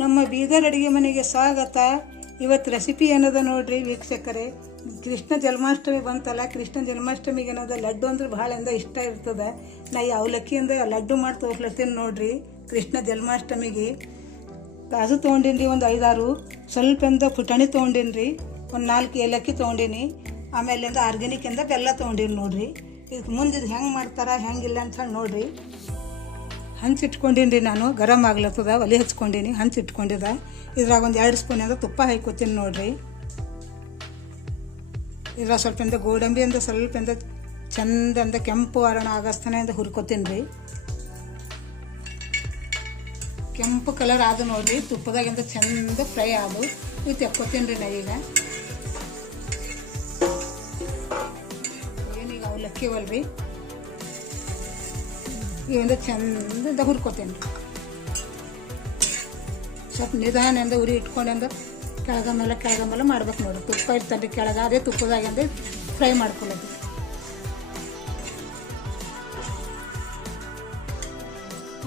ನಮ್ಮ ಬೀದರ್ ಅಡುಗೆ ಮನೆಗೆ ಸ್ವಾಗತ. ಇವತ್ತು ರೆಸಿಪಿ ಏನದ ನೋಡ್ರಿ ವೀಕ್ಷಕರೇ. ಕೃಷ್ಣ ಜನ್ಮಾಷ್ಟಮಿ ಬಂತಲ್ಲ, ಕೃಷ್ಣ ಜನ್ಮಾಷ್ಟಮಿಗೆ ಏನದ ಲಡ್ಡು ಅಂದ್ರೆ ಭಾಳ ಇಷ್ಟ ಇರ್ತದೆ. ನಾ ಈ ಅವಲಕ್ಕಿಯಿಂದ ಲಡ್ಡು ಮಾಡಿ ತೋರ್ಸ್ಲತ್ತೀನಿ ನೋಡ್ರಿ. ಕೃಷ್ಣ ಜನ್ಮಾಷ್ಟಮಿಗೆ ಕಾಜು ತೊಗೊಂಡಿನಿ, ಒಂದು 5-6 ಸ್ವಲ್ಪ ಪುಟಾಣಿ ತೊಗೊಂಡಿನಿ, ಒಂದು 4 ಏಲಕ್ಕಿ ತೊಗೊಂಡಿನಿ, ಆಮೇಲಿಂದ ಆರ್ಗ್ಯಾನಿಕ್ ಇಂದ ಬೆಲ್ಲ ತೊಗೊಂಡಿನಿ ನೋಡ್ರಿ. ಇದಕ್ಕೆ ಮುಂದೆ ಇದು ಹೆಂಗೆ ಮಾಡ್ತಾರೆ ಹೆಂಗಿಲ್ಲ ಅಂತ ಹೇಳಿ ನೋಡ್ರಿ. ಹಂಚಿಟ್ಕೊಂಡಿನಿ ನಾನು, ಗರಂ ಆಗ್ಲತ್ತದ, ಒಲೆ ಹಚ್ಕೊಂಡಿನಿ, ಹಂಚಿಟ್ಕೊಂಡಿದ್ದ. ಇದ್ರಾಗ ಒಂದು 2 ಸ್ಪೂನ್ ತುಪ್ಪ ಹಾಕೋತೀನಿ ನೋಡ್ರಿ. ಇದ್ರಾಗ ಸ್ವಲ್ಪ ಗೋಡಂಬಿ ಸ್ವಲ್ಪ ಚಂದ ಕೆಂಪು ವರ್ಣ ಆಗಸ್ತನ ಹುರ್ಕೋತೀನಿ ರೀ. ಕೆಂಪು ಕಲರ್ ಆದು ನೋಡ್ರಿ, ತುಪ್ಪದಾಗಿಂದ ಚಂದ ಫ್ರೈ ಆದು. ಇದು ತೆಕ್ಕೋತೀನಿ ರೀ ನಾ. ಏನೀಗ ಅವಲಕ್ಕಿ ಅವಲ್ರಿ, ಇವಂದ ಚಂದ ಹುರ್ಕೋತೀನಿ. ಸ್ವಲ್ಪ ನಿಧಾನದಿಂದ ಉರಿ ಇಟ್ಕೊಂಡು ಕೆಳಗ ಮೇಲೆ ಮಾಡ್ಬೇಕು ನೋಡಿ. ತುಪ್ಪ ಇರ್ತಂರಿ ಕೆಳಗೆ, ಅದೇ ತುಪ್ಪದಾಗಿಂದ ಫ್ರೈ ಮಾಡ್ಕೊಳ್ಳೋದು.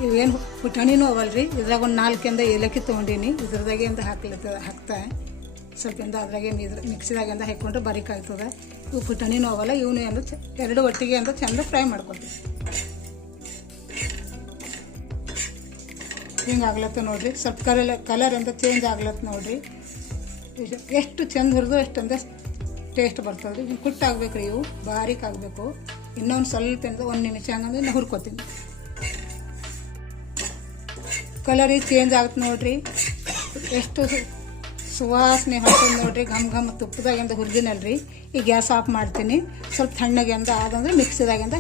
ಇವೇನು ಪುಟಾಣಿನೂ ಅವಲ್ರಿ. ಇದ್ರಾಗ ಒಂದು 4 ಏಲಕ್ಕಿ ತೊಗೊಂಡಿನಿ, ಇದ್ರದಾಗಿಂದ ಹಾಕ್ತಾ ಸ್ವಲ್ಪ ಅದ್ರಾಗೆ ಮಿಕ್ಸಿದಾಗಿಂದ ಹಾಕ್ಕೊಂಡ್ರೆ ಬಾರೀಕ್ ಆಗ್ತದೆ. ಇವು ಪುಟಾಣಿನೂ ಅವಲ್ಲ, ಇವನು ಎರಡು ಒಟ್ಟಿಗೆ ಚಂದ ಫ್ರೈ ಮಾಡ್ಕೊತೀವಿ. ಹಿಂಗೆ ಆಗ್ಲತ್ತ ನೋಡ್ರಿ. ಸ್ವಲ್ಪ ಕಲರ್ ಚೇಂಜ್ ಆಗ್ಲತ್ತ ನೋಡ್ರಿ. ಎಷ್ಟು ಚಂದ ಹುರಿದು ಅಷ್ಟಂದ ಟೇಸ್ಟ್ ಬರ್ತದೆ. ಹಿಂಗೆ ಕುಟ್ಟಾಗ್ಬೇಕು ರೀ, ಇವು ಬಾರೀಕ್ ಆಗಬೇಕು. ಇನ್ನೊಂದು ಸ್ವಲ್ಪ 1 ನಿಮಿಷ ಹಂಗಂದ್ರೆ ನಾ ಹುರ್ಕೋತೀನಿ. ಕಲರ್ ಈಗ ಚೇಂಜ್ ಆಗುತ್ತೆ ನೋಡ್ರಿ. ಎಷ್ಟು ಸುವಾಸನೆ ಹೊಂಟದ ನೋಡ್ರಿ. ಘಮ್ ತುಪ್ಪದಾಗಿಂದ ಹುರಿದಿನಲ್ರಿ. ಈಗ ಗ್ಯಾಸ್ ಆಫ್ ಮಾಡ್ತೀನಿ. ಸ್ವಲ್ಪ ತಣ್ಣಗಿಂದ ಆದಂದ್ರೆ ಮಿಕ್ಸಿದಾಗಿಂದ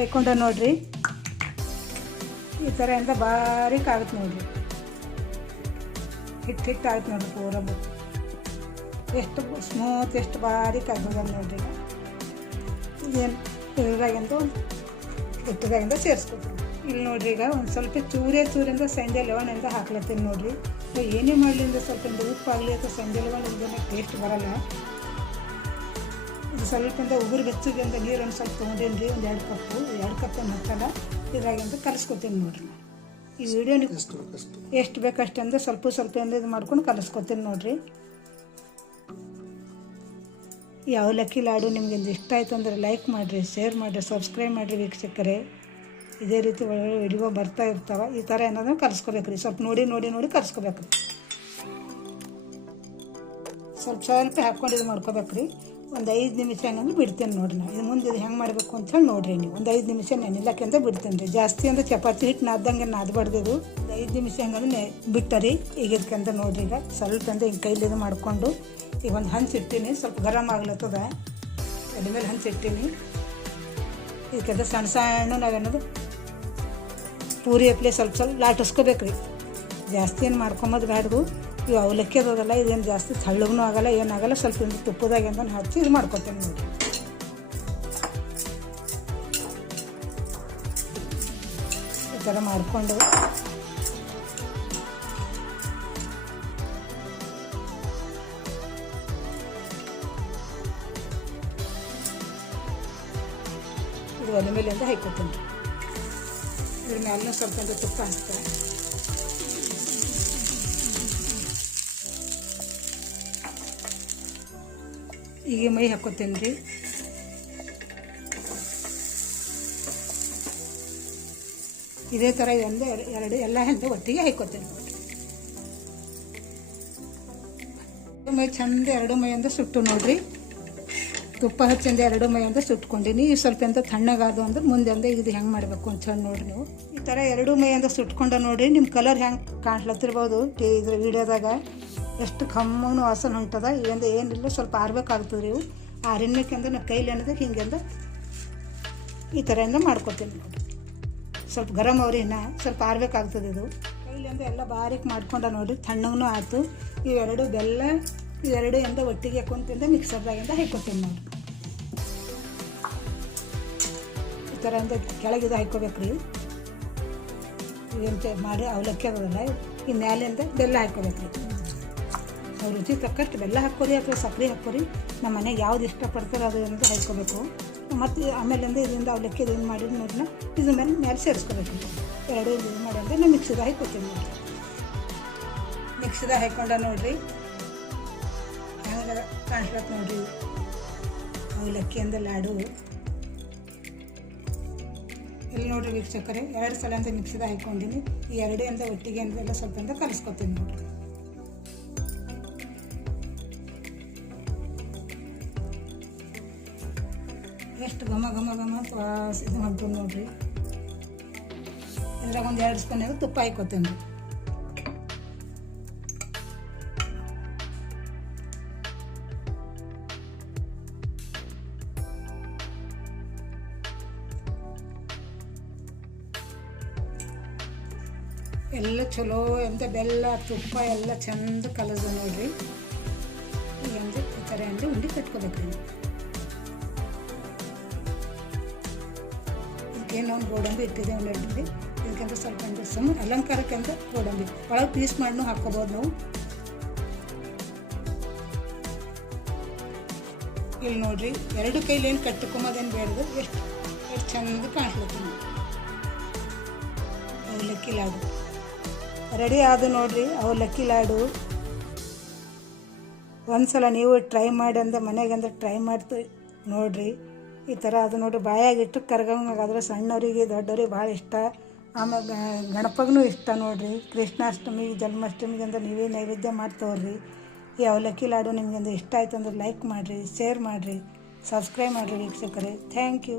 ಹಾಕ್ಕೊಂಡೆ ನೋಡ್ರಿ. ಈ ಥರ ಬಾರೀಕ್ ಆಗುತ್ತೆ ನೋಡ್ರಿ. ಹಿಟ್ಟು ಆಗುತ್ತೆ ನೋಡ್ರಿ. ಪೂರ ಎಷ್ಟು ಸ್ಮೂತ್, ಎಷ್ಟು ಬಾರೀಕ್ ಆಗ್ತದೆ ನೋಡ್ರಿ. ಏನು ಹಿಟ್ಟದಾಗಿಂದ ಸೇರಿಸ್ಕೊತೀನಿ. ಇಲ್ಲಿ ನೋಡ್ರಿ, ಈಗ ಒಂದು ಸ್ವಲ್ಪ ಚೂರಿಂದ ಸಂಜೆ ಲವಣಿಂದ ಹಾಕ್ಲತ್ತೀನಿ ನೋಡ್ರಿ. ಏನೇ ಮಾಡಲಿಂದ ಸ್ವಲ್ಪ ಉಪ್ಪು ಆಗಲಿ ಅಥವಾ ಸಂಜೆ ಲವಣಿಂದ ಟೇಸ್ಟ್ ಬರಲ್ಲ. ಇದು ಸ್ವಲ್ಪ ಉಗುರು ಬೆಚ್ಚಗಿಂದ ನೀರನ್ನು ಸ್ವಲ್ಪ ತೊಗೊಂಡೇನಿ ರೀ. ಒಂದು 2 ಕಪ್ ಹಾಕಲ್ಲ. ಇದ್ರಾಗಿಂದ ಕಲಿಸ್ಕೊತೀನಿ ನೋಡ್ರಿ. ಈ ವಿಡಿಯೋ ಎಷ್ಟು ಬೇಕಷ್ಟಂದ್ರೆ ಸ್ವಲ್ಪ ಇದು ಮಾಡ್ಕೊಂಡು ಕಲಿಸ್ಕೊತೀನಿ ನೋಡ್ರಿ. ಈ ಅವಲಕ್ಕಿ ಲಾಡು ನಿಮ್ಗೆ ಇಷ್ಟ ಆಯ್ತು ಅಂದ್ರೆ ಲೈಕ್ ಮಾಡಿರಿ, ಶೇರ್ ಮಾಡಿರಿ, ಸಬ್ಸ್ಕ್ರೈಬ್ ಮಾಡಿರಿ ವೀಕ್ಷಕರೇ. ಇದೇ ರೀತಿ ಒಳ್ಳೆ ವಿಡಿಯೋ ಬರ್ತಾ ಇರ್ತಾವೆ. ಈ ಥರ ಏನಾದರೂ ಕಲಿಸ್ಕೋಬೇಕು ರೀ. ಸ್ವಲ್ಪ ನೋಡಿ ಕಲಿಸ್ಕೋಬೇಕು ರೀ. ಸ್ವಲ್ಪ ಹಾಕ್ಕೊಂಡು ಇದು ಮಾಡ್ಕೋಬೇಕು ರೀ. ಒಂದು 5 ನಿಮಿಷ ಹಂಗಂದ್ರೆ ಬಿಡ್ತೇನೆ ನೋಡ್ರಿ. ನಾವು ಇದು ಮುಂದೆ ಇದು ಹೆಂಗೆ ಮಾಡಬೇಕು ಅಂತ ಹೇಳಿ ನೋಡ್ರಿ. ನೀವು ಒಂದು 5 ನಿಮಿಷ ನೆನಿಲಕ್ಕಿಂತ ಬಿಡ್ತೇನೆ ರೀ. ಜಾಸ್ತಿ ಚಪಾತಿ ಹಿಟ್ಟು ನಾದ್ದಂಗೆ ನಾದಬಾರ್ದು. ಒಂದು 5 ನಿಮಿಷ ಹಂಗಂದ್ರೆ ಬಿಟ್ಟರಿ. ಈಗ ಇದಕ್ಕಂತ ನೋಡ್ರಿ, ಈಗ ಸ್ವಲ್ಪ ಹಿಂಗೆ ಕೈಲಿ ಇದು ಮಾಡಿಕೊಂಡು ಈಗ ಒಂದು ಹಂಚಿಡ್ತೀನಿ. ಸ್ವಲ್ಪ ಗರಂ ಆಗ್ಲತ್ತದ, ಎಡೆ ಮೇಲೆ ಹಂಚಿಡ್ತೀನಿ. ಇದಕ್ಕೆಂತ ಸಣ್ಣ ನಾವೇನದು ಪೂರಿ ಹಪ್ಲೆ ಸ್ವಲ್ಪ ಲಾಟಿಸ್ಕೋಬೇಕು ರೀ. ಜಾಸ್ತಿ ಏನು ಮಾಡ್ಕೊಂಬೋದು ಬ್ಯಾಡ್ದು. ಇವು ಅವಲಕ್ಕಿ ಅದಲ್ಲ, ಇದೇನು ಜಾಸ್ತಿ ತಳ್ಳಗೂ ಆಗಲ್ಲ, ಏನಾಗಲ್ಲ. ಸ್ವಲ್ಪ ತುಪ್ಪದಾಗಿಂದ ಹಚ್ಚಿ ಇದು ಮಾಡ್ಕೊತೇನೆ ನೋಡಿ. ಈ ಥರ ಮಾಡಿಕೊಂಡು ಇದು ಒಲೆ ಮೇಲಿಂದ ಹಾಕ್ಕೊತೀನಿ. ಇದ್ರ ಮೇಲೆ ಸ್ವಲ್ಪ ತುಪ್ಪ ಹಾಕ್ತಾರೆ. ಈಗ ಮೈ ಹಾಕ್ಕೊತೀನಿ ರೀ. ಇದೇ ಥರ ಎಲ್ಲ ಒಟ್ಟಿಗೆ ಹಾಕ್ಕೊತೀನಿ ನೋಡಿರಿ. ಮೈ ಚಂದ 2 ಮೈ ಸುಟ್ಟು ನೋಡ್ರಿ. ತುಪ್ಪ ಹಚ್ಚಿಂದ 2 ಮೈ ಸುಟ್ಕೊಂಡಿನಿ. ಸ್ವಲ್ಪ ತಣ್ಣಗಾದು ಅಂದ್ರೆ ಮುಂದೆ ಇದು ಹೆಂಗೆ ಮಾಡಬೇಕು ಅಂತ ಹೇಳಿ ನೋಡ್ರಿ. ನೀವು ಈ ಥರ 2 ಮೈ ಸುಟ್ಕೊಂಡ ನೋಡ್ರಿ. ನಿಮ್ಮ ಕಲರ್ ಹೆಂಗೆ ಕಾಣ್ಲತ್ತಿರ್ಬೋದು ಇದ್ರ ವಿಡಿಯೋದಾಗ. ಎಷ್ಟು ಕಮ್ಮನು ವಾಸನೆ ಹೊಂಟದ. ಏನಿಲ್ಲ, ಸ್ವಲ್ಪ ಆರ್ಬೇಕಾಗ್ತದೆ ರೀ. ಇವು ಆರಿನಕ್ಕಿಂದ ನಾವು ಕೈಲಿ ಹಿಂಗೆ ಈ ಥರ ಮಾಡ್ಕೊತೀನಿ ನೋಡಿ. ಸ್ವಲ್ಪ ಗರಂ ಅವ್ರಿ, ಸ್ವಲ್ಪ ಆರ್ಬೇಕಾಗ್ತದೆ. ಇದು ಕೈಲಿ ಎಲ್ಲ ಬಾರೀಕ್ ಮಾಡ್ಕೊಂಡ ನೋಡ್ರಿ. ತಣ್ಣಗೂ ಆಯ್ತು. ಇವೆರಡು ಬೆಲ್ಲ ಇವೆರಡು ಒಟ್ಟಿಗೆ ಹಾಕೊಂತಿಂದ ಮಿಕ್ಸರ್ದಾಗಿಂದ ಹಾಕ್ಕೊತೀನಿ ನೋಡ್ರಿ. ಈ ಥರ ಕೆಳಗಿದು ಹಾಕ್ಕೋಬೇಕು ರೀ. ಏನು ಮಾಡಿ ಅವಲಕ್ಕಿ ಅದಲ್ಲ, ಈ ಮ್ಯಾಲಿಂದ ಬೆಲ್ಲ ಹಾಕ್ಕೋಬೇಕು ರೀ. ರುಚಿ ತಕ್ಕಷ್ಟು ಬೆಲ್ಲ ಹಾಕ್ಕೋರಿ ಅಥವಾ ಸಕ್ಕರೆ ಹಾಕ್ಕೋರಿ. ನಮ್ಮ ಮನೆಗೆ ಯಾವ್ದು ಇಷ್ಟಪಡ್ತಾರೋ ಅದು ಅಂತ ಹಾಕ್ಕೋಬೇಕು. ಮತ್ತು ಆಮೇಲಿಂದ ಇದರಿಂದ ಅವಲಕ್ಕಿ ಇದನ್ನು ಮಾಡಿದ ನೋಡಿನ ಇದ್ರ ಮೇಲೆ ಸೇರಿಸ್ಕೋಬೇಕು. ಎರಡು ಇದು ಮಾಡಿ ಅಂದರೆ ನಾನು ಮಿಕ್ಸಿಗೆ ಹಾಕಿ ಕೊಡ್ತೀನಿ ನೋಡಿ. ಮಿಕ್ಸಿದಾಗ ಹಾಕೊಂಡ ನೋಡ್ರಿ, ಹೆಂಗೆ ಕಾಣಿಸ್ಲತ್ತ ನೋಡ್ರಿ. ಅವಲಕ್ಕಿ ಅಂದ್ರೆ ಲಾಡು ಇಲ್ಲಿ ನೋಡ್ರಿ ವೀಕ್ಷಕರೇ, 2 ಸಲ ಅಂತ ಮಿಕ್ಸಿದಾಗ ಹಾಕೊಂಡಿನಿ. ಈ 2 ಅಂತ ಒಟ್ಟಿಗೆ ಅಂತೆಲ್ಲ ಸ್ವಲ್ಪ ಅಂತ ಕಲಿಸ್ಕೊತೀನಿ ನೋಡ್ರಿ. ಎಷ್ಟು ಘಮ ಘಮ ಘಮ ಇದು ಮಾಡ್ತೀನಿ ನೋಡ್ರಿ. ಇದ್ರಾಗ ಒಂದು 2 ಸ್ಪೂನ್ ತುಪ್ಪ ಹಾಕೋತೀನಿ ರೀ. ಎಲ್ಲ ಚಲೋ ಎಂತ ಬೆಲ್ಲ ತುಪ್ಪ ಎಲ್ಲ ಚಂದ ಕಲಸ ನೋಡ್ರಿ. ಎಂದ ಈ ಥರ ಅಂದರೆ ಉಂಡೆ ಕಟ್ಕೋಬೇಕ್ರಿ. ಇದಕ್ಕೇನು ನಾವು ಗೋಡಂಬಿ ಇಟ್ಟಿದ್ದೇವೆ ನೋಡ್ರಿ. ಇದಕ್ಕಿಂತ ಸ್ವಲ್ಪ ಅಂದರೆ ಅಲಂಕಾರಕ್ಕೆ ಅಂತ ಗೋಡಂಬಿ ಒಳಗೆ ಪೀಸ್ ಮಾಡಿನೂ ಹಾಕೋಬೋದು ನಾವು. ಇಲ್ಲಿ ನೋಡ್ರಿ, 2 ಕೈಲಿ ಏನು ಕಟ್ಕೊಂಬೋದೇನು ಬೇಡದು, ಎಷ್ಟು ಚಂದ ಕಾಣಿಸ್ಲತ್ತೀನಿ. ಅವಲಕ್ಕಿ ಲಾಡು ರೆಡಿ ಆದು ನೋಡ್ರಿ. ಅವಲಕ್ಕಿ ಲಾಡು ಒಂದ್ಸಲ ನೀವು ಟ್ರೈ ಮಾಡಿ ಅಂದ ಮನೆಗೆ ಟ್ರೈ ಮಾಡ್ತು ನೋಡ್ರಿ. ಈ ಥರ ಅದು ನೋಡ್ರಿ, ಬಾಯಾಗಿಟ್ಟು ಕರ್ಗಂಗಾದ್ರೆ ಸಣ್ಣವರಿಗೆ ದೊಡ್ಡವ್ರಿಗೆ ಭಾಳ ಇಷ್ಟ. ಆಮೇಲೆ ಗಣಪಗೂ ಇಷ್ಟ ನೋಡ್ರಿ. ಕೃಷ್ಣಾಷ್ಟಮಿಗೆ ಜನ್ಮಾಷ್ಟಮಿಗೆ ಅಂದ್ರೆ ನೀವೇ ನೈವೇದ್ಯ ಮಾಡ್ತವ್ರಿ. ಈ ಅವಲಕ್ಕಿ ಲಾಡು ನಿಮ್ಗೆ ಇಷ್ಟ ಆಯ್ತು ಅಂದ್ರೆ ಲೈಕ್ ಮಾಡಿರಿ, ಶೇರ್ ಮಾಡಿರಿ, ಸಬ್ಸ್ಕ್ರೈಬ್ ಮಾಡಿರಿ ವೀಕ್ಷಕರೇ. Thank you.